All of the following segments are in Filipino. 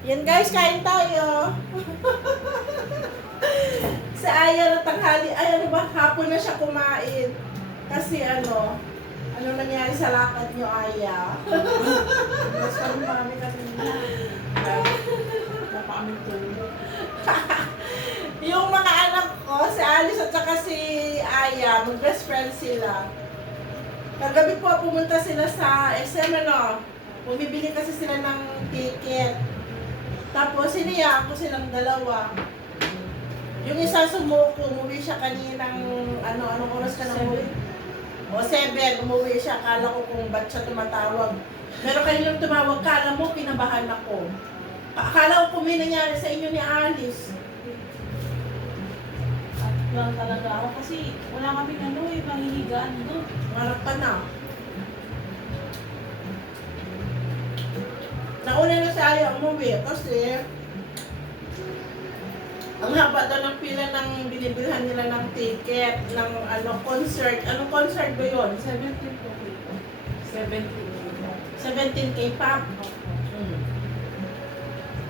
Yan guys, kain tayo. Sa Aya na tanghali, ay ano ba, hapon na siya kumain. Kasi ano nangyari sa lakad niyo, Aya? Restaurant pa kami kanina. Napakami tulog. Yung mga anak ko, si Alice at saka si Aya, mag-best friend sila. Kagabi po, pumunta sila sa SM, bumibili kasi sila ng ticket. Tapos, siniyaan ko silang dalawa. Yung isa sumuko, umuwi siya kaninang, anong oras ka na umuwi? O, 7, umuwi siya. Akala ko kung ba't siya tumatawag. Pero kaninang tumawag, kala mo, kinabahan ako. Akala ko kung may nangyari sa inyo ni Alice. At lang talaga ako kasi wala kaming mahihigaan doon. Marap ka na. Nauna na si Aya umuwi kasi ang haba daw ng pila ng binibilhan nila ng ticket, ng concert. Anong concert ba yun? 17 po dito. 17 po. 17 K-pop.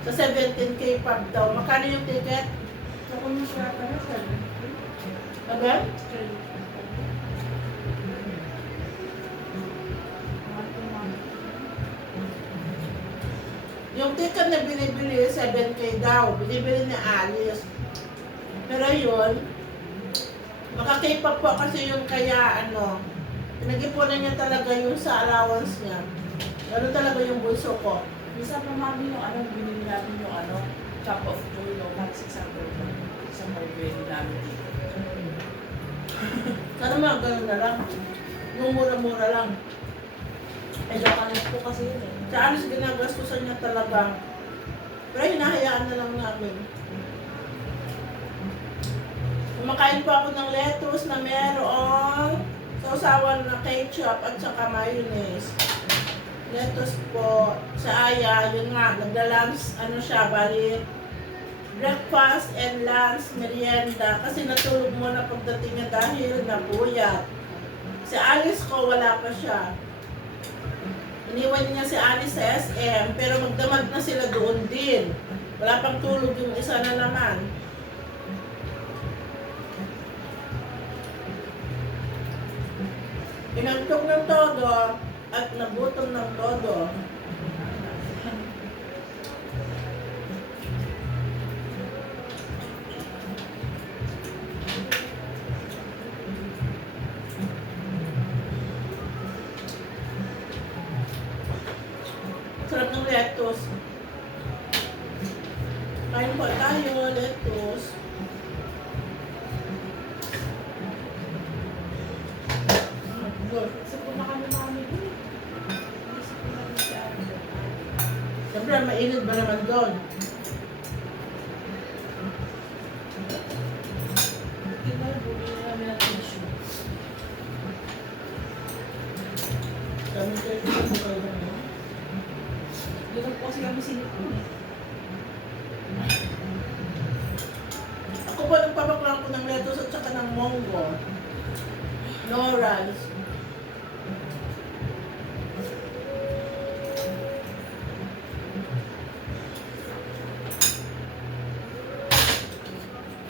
Sa 17 K-pop daw. Magkano yung ticket? So kung yung siya pa na 17. Again? Yung ticket na binibili, 7K daw. Binibili ni Alice. Pero yun, maka-K-pop po kasi yung kaya pinag-ipunan niya talaga yung sa allowance niya. Ganun talaga yung bulso ko. Isa pa mami yung binili namin yung cup of joy no, kahit 600 lang. Isang pag-pwede namin dito. Sana mga ganun na lang. Yung mura-mura lang. Medyo kalit po kasi yun eh. Sa Alice, ginagastusan niya talaga. Pero hinahayaan na lang namin. Kumakain pa ako ng lettuce na merong sausawan na ketchup at saka mayonnaise. Lettuce po. Sa Aya, yun nga, nagla-lunch, siya, bali, breakfast and lunch, merienda. Kasi natulog muna pagdating niya dahil napuyat. Si Alice ko, wala pa siya. Iniwan niya si Alice sa SM, pero magdamag na sila doon din. Wala pang tulog yung isa na naman. Pinagtok ng todo at nagutom ng todo. Sarap ng lettuce. Kain po tayo, lettuce. Isa po na kami mami doon eh. Isa po namin si Ate. Siyempre, mainit ba naman doon? Bumili namin ng tissue. Kami kayo kayo. Doon po kasi kami sinipon eh. Ako po nagpapaklang ko ng lettuce at saka ng monggo. No rice.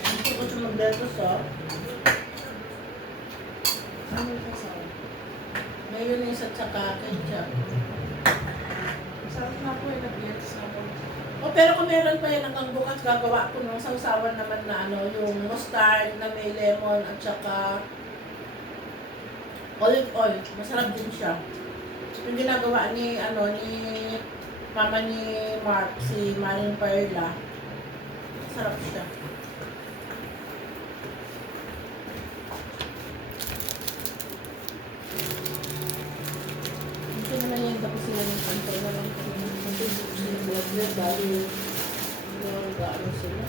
Gusto ko siya mag-lettuce, Ano yung kasama? Mayonnaise at saka ketchup. Masarap na po eh, nag-lettuce na po. Pero kung meron pa yan hanggang bukas, gagawa ko ng sausawan naman na yung mustard na may lemon at saka olive oil. Masarap din siya. Yung ginagawa ni mama ni Mark, si Maring Perla. Masarap siya. Ito na lang yan, tapos sila ng pantay na lang. Blood dahil nag-ano sila.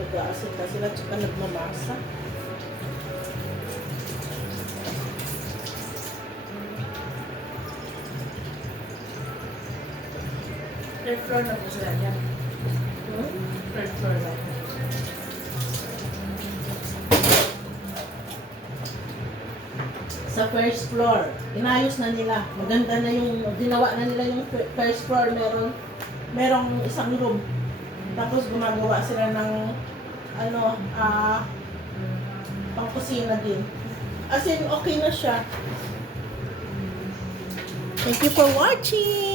Nag-aasita sila, tsaka nagmamasa. Third floor na po sila yan. Third floor lang. Sa first floor, inayos na nila. Maganda na yung, ginawa na nila yung first floor. merong isang room. Tapos gumagawa sila ng pang-kusina din. As in, okay na siya. Thank you for watching!